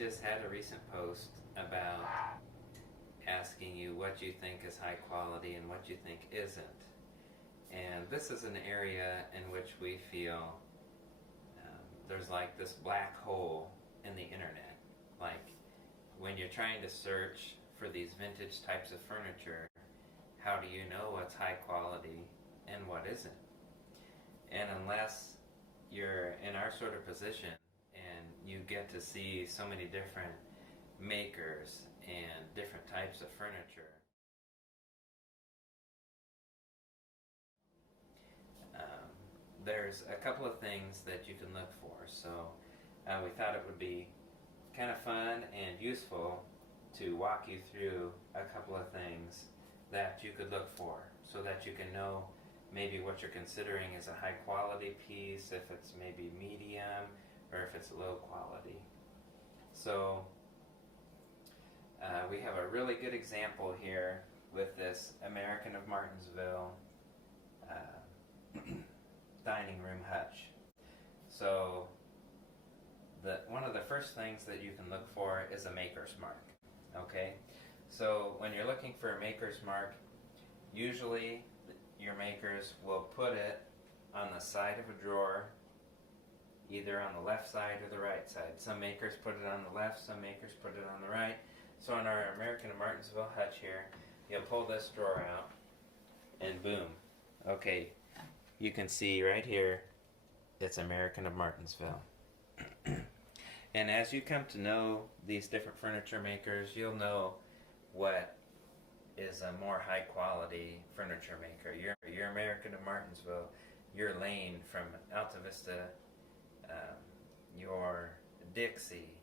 just had a recent post about asking you what you think is high quality and what you think isn't. And this is an area in which we feel there's like this black hole in the internet. Like when you're trying to search for these vintage types of furniture, how do you know what's high quality and what isn't? And unless you're in our sort of position and you get to see so many different makers and different types of furniture, there's a couple of things that you can look for. So we thought it would be kind of fun and useful to walk you through a couple of things that you could look for so that you can know maybe what you're considering is a high quality piece, if it's maybe medium, or if it's low quality. So we have a really good example here with this American of Martinsville dining room hutch. So one of the first things that you can look for is a maker's mark. Okay, so when you're looking for a maker's mark, usually your makers will put it on the side of a drawer, either on the left side or the right side. Some makers put it on the left, some makers put it on the right. So in our American of Martinsville hutch here, you'll pull this drawer out and boom. Okay, you can see right here, it's American of Martinsville. And as you come to know these different furniture makers, you'll know what is a more high quality furniture maker. Your American of Martinsville, your Lane from Alta Vista, your Dixie,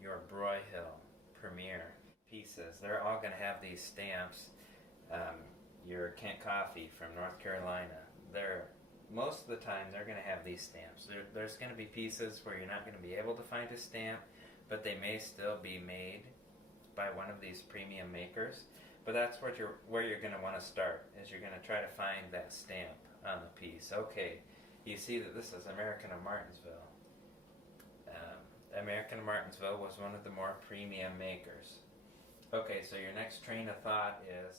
your Broyhill, Premier pieces, they're all going to have these stamps. Your Kent Coffee from North Carolina, most of the time they're going to have these stamps. There's going to be pieces where you're not going to be able to find a stamp, but they may still be made by one of these premium makers. But that's where you're going to want to start, is you're going to try to find that stamp on the piece. Okay, you see that this is American of Martinsville. American of Martinsville was one of the more premium makers. Okay, so your next train of thought is,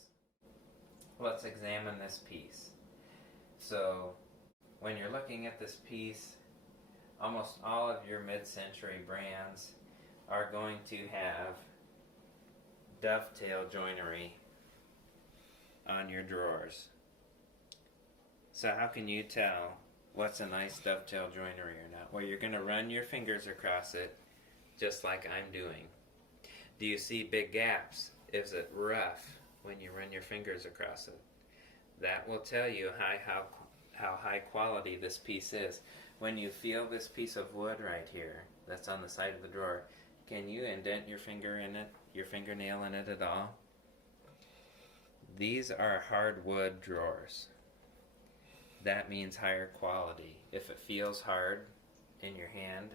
let's examine this piece. So when you're looking at this piece, almost all of your mid-century brands are going to have dovetail joinery on your drawers. So how can you tell what's a nice dovetail joinery or not? Well, you're going to run your fingers across it just like I'm doing. Do you see big gaps? Is it rough when you run your fingers across it? That will tell you how high quality this piece is. When you feel this piece of wood right here that's on the side of the drawer, can you indent your finger in it, your fingernail in it at all? These are hardwood drawers. That means higher quality. If it feels hard in your hand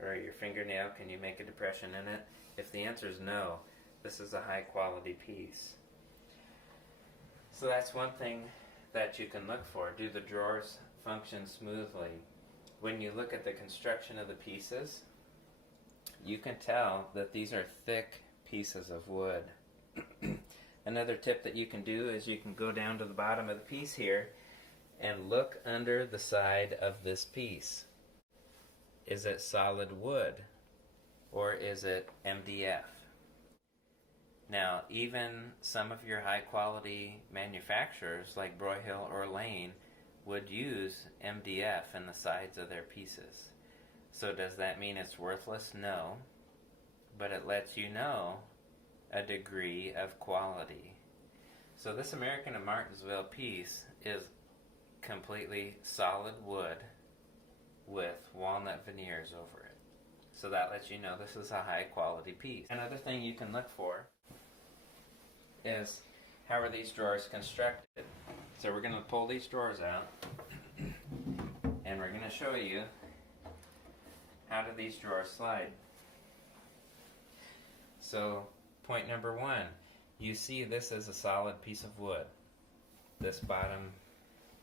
or your fingernail, can you make a depression in it? If the answer is no, this is a high quality piece. So that's one thing that you can look for. Do the drawers function smoothly? When you look at the construction of the pieces, you can tell that these are thick pieces of wood. Another tip that you can do is you can go down to the bottom of the piece here and look under the side of this piece. Is it solid wood or is it MDF? Now, even some of your high quality manufacturers like Broyhill or Lane would use MDF in the sides of their pieces. So does that mean it's worthless? No. But it lets you know a degree of quality. So this American of Martinsville piece is completely solid wood with walnut veneers over it. So that lets you know this is a high quality piece. Another thing you can look for is, how are these drawers constructed? So we're going to pull these drawers out and we're going to show you how do these drawers slide. So point number one, you see this is a solid piece of wood, this bottom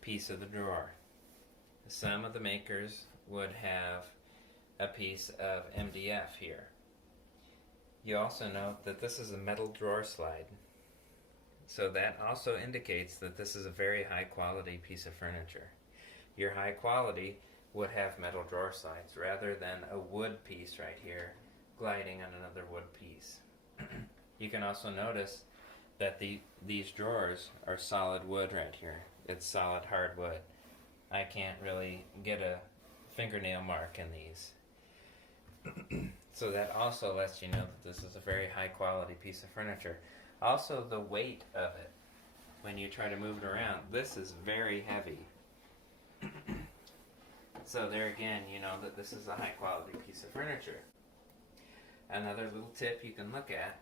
piece of the drawer. Some of the makers would have a piece of MDF here. You also note that this is a metal drawer slide. So that also indicates that this is a very high quality piece of furniture. Your high quality would have metal drawer slides rather than a wood piece right here gliding on another wood piece. You can also notice that these drawers are solid wood right here. It's solid hardwood. I can't really get a fingernail mark in these. So that also lets you know that this is a very high quality piece of furniture. Also the weight of it, when you try to move it around, this is very heavy. So there again, you know that this is a high quality piece of furniture. Another little tip you can look at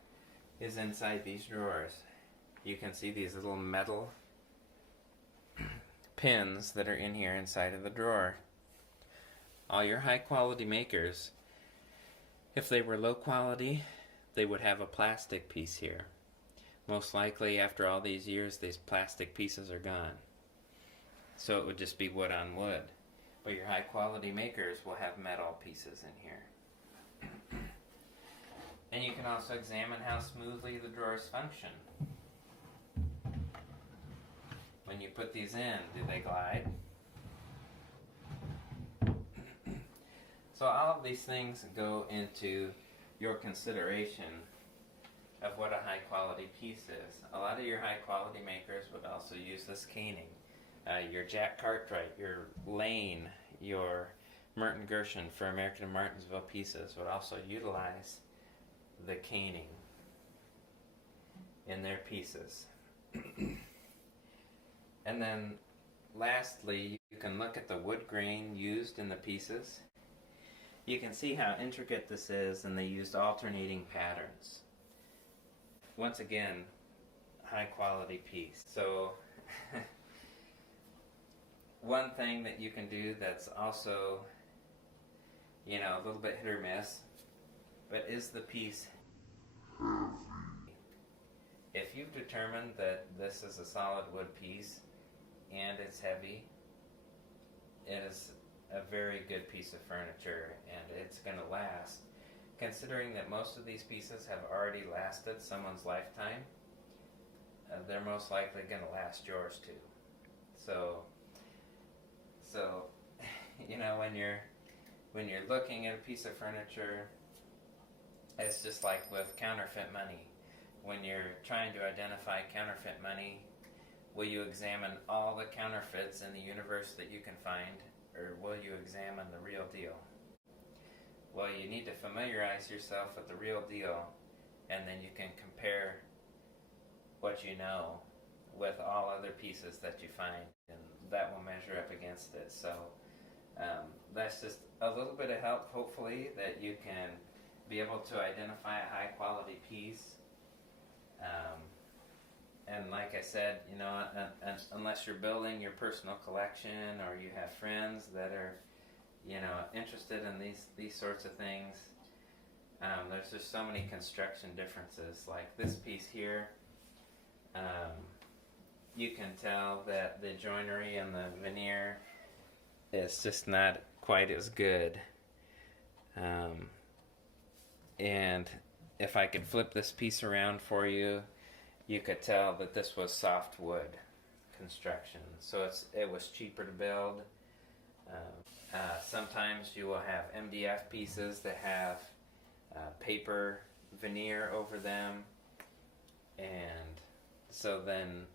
is inside these drawers. You can see these little metal pins that are in here inside of the drawer. All your high quality makers, if they were low quality, they would have a plastic piece here. Most likely after all these years, these plastic pieces are gone. So it would just be wood on wood. But your high quality makers will have metal pieces in here. And you can also examine how smoothly the drawers function. When you put these in, do they glide? So all of these things go into your consideration of what a high quality piece is. A lot of your high quality makers would also use this caning. Your Jack Cartwright, your Lane, your Merton Gershon for American and Martinsville pieces would also utilize the caning in their pieces. And then lastly, you can look at the wood grain used in the pieces. You can see how intricate this is, and they used alternating patterns. Once again, high quality piece. So one thing that you can do that's also, you know, a little bit hit or miss, but is the piece heavy? If you've determined that this is a solid wood piece and it's heavy, it is a very good piece of furniture and it's going to last. Considering that most of these pieces have already lasted someone's lifetime, they're most likely going to last yours too. So you know, when you're looking at a piece of furniture, it's just like with counterfeit money. When you're trying to identify counterfeit money, will you examine all the counterfeits in the universe that you can find, or will you examine the real deal? Well, you need to familiarize yourself with the real deal, and then you can compare what you know with all other pieces that you find, and that will measure up against it. So that's just a little bit of help, hopefully, that you can be able to identify a high quality piece. And like I said, you know, unless you're building your personal collection or you have friends that are, you know, interested in these sorts of things, there's just so many construction differences. Like this piece here, you can tell that the joinery and the veneer is just not quite as good. And if I could flip this piece around for you, you could tell that this was soft wood construction. So it was cheaper to build. Sometimes you will have MDF pieces that have paper veneer over them, and so then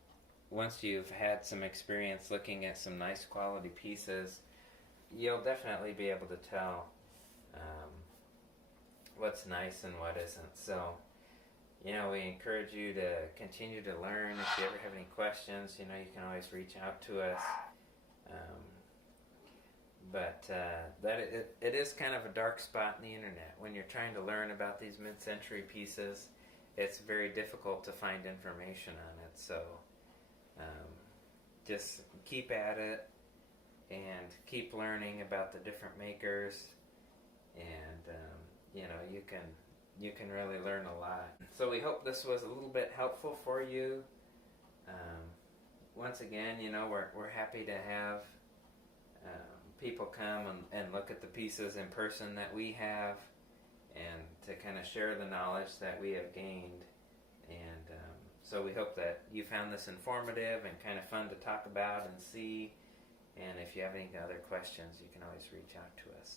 once you've had some experience looking at some nice quality pieces, you'll definitely be able to tell what's nice and what isn't. So, you know, we encourage you to continue to learn. If you ever have any questions, you know, you can always reach out to us. But it is kind of a dark spot in the internet. When you're trying to learn about these mid-century pieces, it's very difficult to find information on it. So just keep at it and keep learning about the different makers, and you know, you can really learn a lot. So we hope this was a little bit helpful for you. Once again, you know, we're happy to have people come and look at the pieces in person that we have, and to kind of share the knowledge that we have gained. And so we hope that you found this informative and kind of fun to talk about and see. And if you have any other questions, you can always reach out to us.